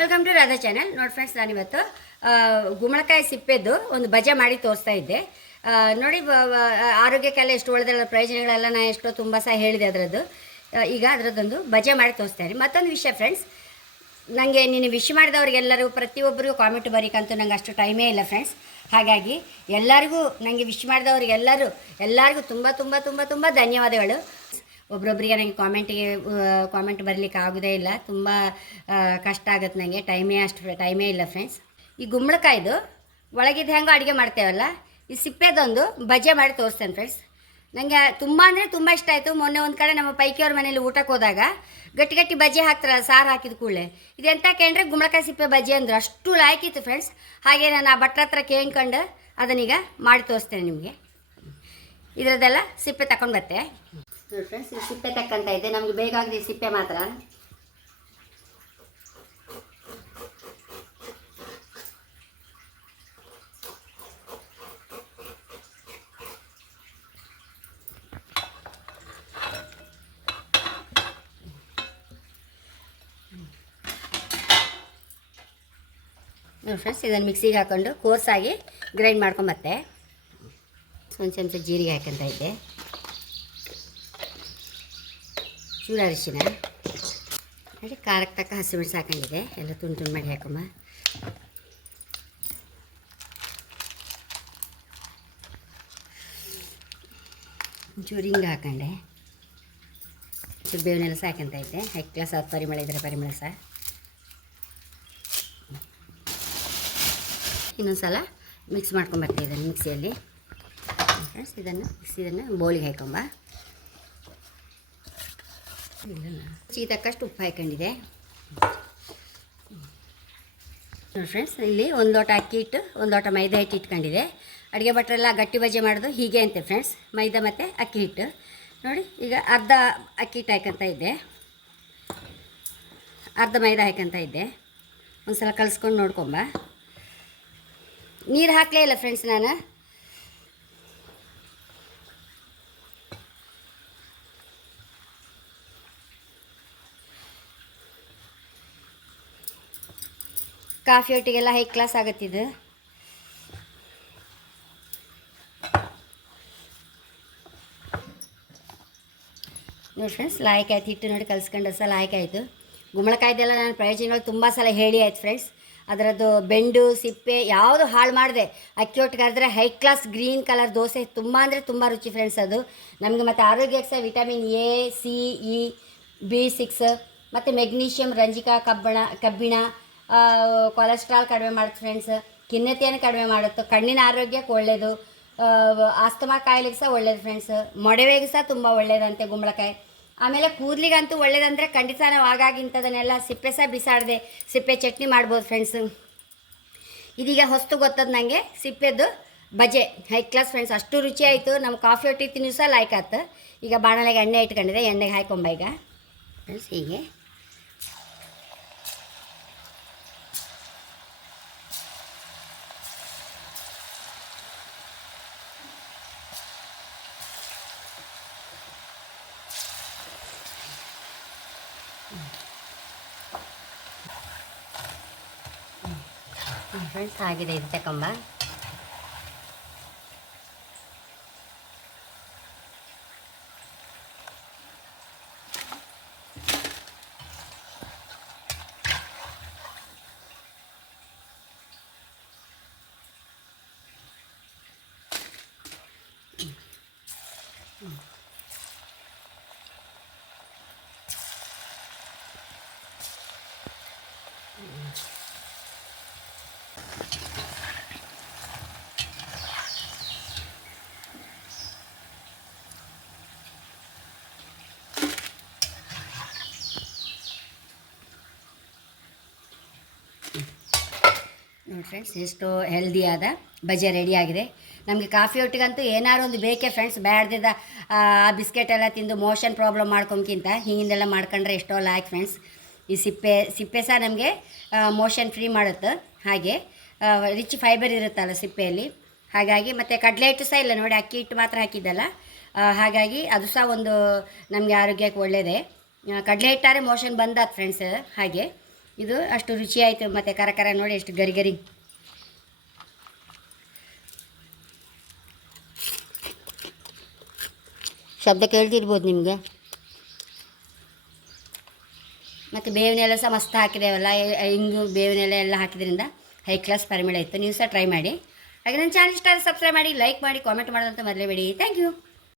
Welcome to Radha channel ನೋಡಿ friends ನಾನಿವತ್ತು ಗುಮ್ಮಳಕಾಯಿ ಸಿಪ್ಪೆದ್ದು ಒಂದು ಬಜೆ ಮಾಡಿ ತೋರಿಸ್ತಾ ಇದ್ದೆ. ನೋಡಿ ಆರೋಗ್ಯಕ್ಕೆಲ್ಲ ಎಷ್ಟು ಒಳ್ಳೆದಲ್ಲ ಪ್ರಯೋಜನಗಳೆಲ್ಲ ನಾನು ಎಷ್ಟೋ ತುಂಬ ಸಹ ಹೇಳಿದೆ ಅದರದ್ದು. ಈಗ ಅದರದ್ದೊಂದು ಬಜೆ ಮಾಡಿ ತೋರಿಸ್ತಾ ಇದ್ದೀನಿ. ಮತ್ತೊಂದು ವಿಷಯ ಫ್ರೆಂಡ್ಸ್ ನನಗೆ ನೀನು ವಿಶ್ ಮಾಡಿದವ್ರಿಗೆಲ್ಲರಿಗೂ ಪ್ರತಿಯೊಬ್ಬರಿಗೂ ಕಾಮೆಂಟ್ ಬರೀಕಂತೂ ನಂಗೆ ಅಷ್ಟು ಟೈಮೇ ಇಲ್ಲ ಫ್ರೆಂಡ್ಸ್ ಹಾಗಾಗಿ ಎಲ್ಲರಿಗೂ ನನಗೆ ವಿಶ್ ಮಾಡಿದವ್ರಿಗೆಲ್ಲರೂ ಎಲ್ಲರಿಗೂ ತುಂಬ ತುಂಬ ತುಂಬ ತುಂಬ ಧನ್ಯವಾದಗಳು. ಒಬ್ರೊಬ್ಬರಿಗೆ ನನಗೆ ಕಾಮೆಂಟಿಗೆ ಕಾಮೆಂಟ್ ಬರಲಿಕ್ಕೆ ಆಗೋದೇ ಇಲ್ಲ. ತುಂಬ ಕಷ್ಟ ಆಗುತ್ತೆ ನನಗೆ ಟೈಮೇ ಅಷ್ಟು, ಟೈಮೇ ಇಲ್ಲ ಫ್ರೆಂಡ್ಸ್ ಈ ಗುಂಬಳಕಾಯ್ದು ಒಳಗಿದ್ದು ಹೆಂಗೋ ಅಡುಗೆ ಮಾಡ್ತೇವಲ್ಲ, ಈ ಸಿಪ್ಪೆದೊಂದು ಬಜೆ ಮಾಡಿ ತೋರಿಸ್ತೇನೆ ಫ್ರೆಂಡ್ಸ್ ನನಗೆ ತುಂಬ ಅಂದರೆ ತುಂಬ ಇಷ್ಟ ಆಯಿತು. ಮೊನ್ನೆ ಒಂದು ಕಡೆ ನಮ್ಮ ಪೈಕಿಯವ್ರ ಮನೇಲಿ ಊಟಕ್ಕೆ ಹೋದಾಗ ಗಟ್ಟಿ ಗಟ್ಟಿ ಬಜ್ಜಿ ಹಾಕ್ತಾರಲ್ಲ ಸಾರು ಹಾಕಿದ ಕೂಡಲೇ. ಇದೆಂತ ಕೇಂದ್ರೆ ಗುಂಬಳಕಾಯಿ ಸಿಪ್ಪೆ ಬಜ್ಜಿ ಅಂದ್ರೆ. ಅಷ್ಟು ಲಾಯ್ಕಿತ್ತು ಫ್ರೆಂಡ್ಸ್ ಹಾಗೆ ನಾನು ಆ ಭಟ್ರ ಹತ್ರ ಕೇಳ್ಕೊಂಡು ಅದನ್ನೀಗ ಮಾಡಿ ತೋರಿಸ್ತೇನೆ ನಿಮಗೆ. ಇದರದ್ದೆಲ್ಲ ಸಿಪ್ಪೆ ತಗೊಂಡು ನೋಡಿ ಫ್ರೆಂಡ್ಸ್ ಈ ಸಿಪ್ಪೆ ತಕ್ಕಂತ ಇದೆ. ನಮಗೆ ಬೇಕಾಗಿದೆ ಸಿಪ್ಪೆ ಮಾತ್ರ. ನೋಡಿ ಫ್ರೆಂಡ್ಸ್ ಇದನ್ನು ಮಿಕ್ಸಿಗೆ ಹಾಕ್ಕೊಂಡು ಕೋರ್ಸಾಗಿ ಗ್ರೈಂಡ್ ಮಾಡ್ಕೊಂಬತ್ತೆ ಒಂದು ಚಮಚ ಜೀರಿಗೆ ಹಾಕಂತ ಇದ್ದೆ ಚೂರು ಅರಿಶಿನ ಹಾಗೆ ಖಾರಕ್ಕೆ ತಕ್ಕ ಹಸಿಮೆಣ್ಸು ಹಾಕೊಂಡಿದೆ ಎಲ್ಲ ತುಂಡು ತುಂಡು ಮಾಡಿ ಹಾಕೊಂಬ. ಚೂರು ಹಿಂಗೆ ಹಾಕೊಂಡೆ. ಚೂರು ಬೇವಿನೆಲ್ಲ ಸಾಕಂತ ಐತೆ ಸಹ ಪರಿಮಳ ಇದ್ರೆ ಪರಿಮಳ ಸಹ ಇನ್ನೊಂದು ಸಲ ಮಿಕ್ಸ್ ಮಾಡ್ಕೊಂಬರ್ತೀವಿ ಇದನ್ನು ಮಿಕ್ಸಿಯಲ್ಲಿ. ಇದನ್ನು ಮಿಕ್ಸಿದನ್ನು ಬೌಲಿಗೆ ಹಾಕೊಂಬ. ರುಚಿಗೆ ತಕ್ಕಷ್ಟು ಉಪ್ಪು ಹಾಕೊಂಡಿದೆ ನೋಡಿ ಫ್ರೆಂಡ್ಸ್, ಇಲ್ಲಿ ಒಂದು ಲೋಟ ಅಕ್ಕಿ ಇಟ್ಟು, ಒಂದು ಲೋಟ ಮೈದಾ ಹಿಟ್ಟು ಇಟ್ಕೊಂಡಿದೆ. ಅಡುಗೆ ಭಟ್ರೆಲ್ಲ ಗಟ್ಟಿ ಬಜೆ ಮಾಡೋದು ಹೀಗೆ ಅಂತೆ ಫ್ರೆಂಡ್ಸ್, ಮೈದಾ ಮತ್ತು ಅಕ್ಕಿ ಹಿಟ್ಟು. ನೋಡಿ, ಈಗ ಅರ್ಧ ಅಕ್ಕಿ ಹಿಟ್ಟು ಹಾಕಂತ ಇದ್ದೆ. ಅರ್ಧ ಮೈದಾ ಹಾಕಂತ ಇದ್ದೆ. ಒಂದು ಸಲ ಕಲಿಸ್ಕೊಂಡು ನೋಡ್ಕೊಂಬ. ನೀರು ಹಾಕಲೇ ಇಲ್ಲ ಫ್ರೆಂಡ್ಸ್ ನಾನು. ಕಾಫಿ ಒಟ್ಟಿಗೆಲ್ಲ ಹೈ ಕ್ಲಾಸ್ ಆಗತ್ತಿದು ನೋಡಿ ಫ್ರೆಂಡ್ಸ್ ಲಾಯ್ಕ್ ಆಯ್ತು, ಹಿಟ್ಟು ನೋಡಿ ಕಲ್ಸ್ಕೊಂಡು ಸಲ ಲಾಯ್ಕ್ ಆಯಿತು. ಗುಮ್ಮಳಕಾಯ್ದೆಲ್ಲ ನಾನು ಪ್ರಯೋಜನಗಳು ತುಂಬ ಸಲ ಹೇಳಿ ಆಯ್ತು ಫ್ರೆಂಡ್ಸ್ ಅದರದ್ದು ಬೆಂಡು, ಸಿಪ್ಪೆ ಯಾವುದು ಹಾಳು ಮಾಡಿದೆ. ಅಕ್ಕಿ ಒಟ್ಟಿಗೆ ಕರೆದ್ರೆ high class green colour dosa ತುಂಬ ಅಂದರೆ ತುಂಬ ರುಚಿ ಫ್ರೆಂಡ್ಸ್ ಅದು. ನಮಗೆ ಮತ್ತು ಆರೋಗ್ಯಕ್ಕೆ ಸಹ vitamin A C E B six ಮತ್ತು ಮೆಗ್ನೀಷಿಯಮ್ ರಂಜಿಕ, ಕಬ್ಬಣ, ಕಬ್ಬಿಣ ಕೊಲೆಸ್ಟ್ರಾಲ್ ಕಡಿಮೆ ಮಾಡುತ್ತೆ ಫ್ರೆಂಡ್ಸ್ ಖಿನ್ನತೆಯನ್ನು ಕಡಿಮೆ ಮಾಡುತ್ತೆ. ಕಣ್ಣಿನ ಆರೋಗ್ಯಕ್ಕೆ ಒಳ್ಳೆಯದು ಆಸ್ತಮಾ ಕಾಯಿಲೆಗೆ ಸಹ ಒಳ್ಳೇದು ಫ್ರೆಂಡ್ಸ್ ಮೊಡವೆಗೆ ಸಹ ತುಂಬ ಒಳ್ಳೇದಂತೆ ಗುಂಬಳಕಾಯಿ. ಆಮೇಲೆ ಕೂದಲಿಗಂತೂ ಒಳ್ಳೇದಂದರೆ ಖಂಡಿತ ನಾವು ಆಗಾಗಿಂಥದನ್ನೆಲ್ಲ ಸಿಪ್ಪೆ ಸಹ ಬಿಸಾಡದೆ ಸಿಪ್ಪೆ ಚಟ್ನಿ ಮಾಡ್ಬೋದು ಫ್ರೆಂಡ್ಸ್ ಇದೀಗ ಹೊಸ್ತು ಗೊತ್ತದ ನನಗೆ ಸಿಪ್ಪೆದ್ದು ಬಜೆ. ಹೈ ಕ್ಲಾಸ್ ಫ್ರೆಂಡ್ಸ್ ಅಷ್ಟು ರುಚಿ ಆಯಿತು. ನಮ್ಮ ಕಾಫಿ ಒಟ್ಟಿ ತಿನ್ನೂ ಸಹ ಲೈಕ್ ಆಯ್ತು. ಈಗ ಬಾಣಲೆಗೆ ಎಣ್ಣೆ ಇಟ್ಕೊಂಡಿದೆ ಎಣ್ಣೆಗೆ ಹಾಕೊಂಬ ಈಗ. ಫ್ರೆಂಡ್ಸ್ ಹೀಗೆ. ಫ್ರೆಂಡ್ಸ್ ಆಗಿದೆ ಇದು ತಕೊಂಬ ನೋಡಿ ಫ್ರೆಂಡ್ಸ್ ಎಷ್ಟು ಹೆಲ್ದಿಯಾದ ಬಜೆ ರೆಡಿಯಾಗಿದೆ ನಮಗೆ ಕಾಫಿ ಒಟ್ಟಿಗಂತೂ ಏನಾರು ಒಂದು ಬೇಕೇ ಫ್ರೆಂಡ್ಸ್ ಬ್ಯಾಡ್ದಿದ್ದ, ಆ ಬಿಸ್ಕೆಟ್ ಎಲ್ಲ ತಿಂದು ಮೋಷನ್ ಪ್ರಾಬ್ಲಮ್ ಮಾಡ್ಕೊಂಕಿಂತ ಹಿಂಗಿಂದೆಲ್ಲ ಮಾಡ್ಕೊಂಡ್ರೆ ಎಷ್ಟೋ ಲಾಯ್ಕ್ ಫ್ರೆಂಡ್ಸ್ ಈ ಸಿಪ್ಪೆ ಸಿಪ್ಪೆ ಸಹ ನಮಗೆ ಮೋಷನ್ ಫ್ರೀ ಮಾಡುತ್ತೆ. ಹಾಗೆ ರಿಚ್ ಫೈಬರ್ ಇರುತ್ತಲ್ಲ ಸಿಪ್ಪೆಯಲ್ಲಿ. ಹಾಗಾಗಿ ಮತ್ತು ಕಡಲೆ ಹಿಟ್ಟು ಸಹ ಇಲ್ಲ ನೋಡಿ, ಅಕ್ಕಿ ಹಿಟ್ಟು ಮಾತ್ರ ಹಾಕಿದ್ದಲ್ಲ. ಹಾಗಾಗಿ ಅದು ಸಹ ಒಂದು ನಮಗೆ ಆರೋಗ್ಯಕ್ಕೆ ಒಳ್ಳೆಯದೇ ಕಡಲೆ ಹಿಟ್ಟಾರೆ ಮೋಷನ್ ಬಂದಾತ್ ಫ್ರೆಂಡ್ಸ್ ಹಾಗೆ, ಇದು ಅಷ್ಟು ರುಚಿ ಆಯಿತು. ಮತ್ತು ಕರ ನೋಡಿ ಎಷ್ಟು ಗರಿ ಗರಿ. ಶಬ್ದ ಕೇಳ್ತಿರ್ಬೋದು ನಿಮಗೆ? ಮತ್ತು ಬೇವಿನ ಎಲೆ ಸಹ ಮಸ್ತ್ ಹಾಕಿದ್ದೇವಲ್ಲ, ಎ- ಹಿಂಗು ಬೇವಿನ ಎಲೆ ಎಲ್ಲ ಹಾಕಿದ್ರಿಂದ ಹೈ ಕ್ಲಾಸ್ ಪರಿಮಳ ಇತ್ತು. ನೀವು ಸಹ ಟ್ರೈ ಮಾಡಿ. ಹಾಗೆ ನನ್ನ ಚಾನಲ್ ಇಷ್ಟ ಸಬ್ಸ್ಕ್ರೈಬ್ ಮಾಡಿ ಲೈಕ್ ಮಾಡಿ ಕಾಮೆಂಟ್ ಮಾಡೋದಂತ ಬಿಡಿ ಥ್ಯಾಂಕ್ ಯು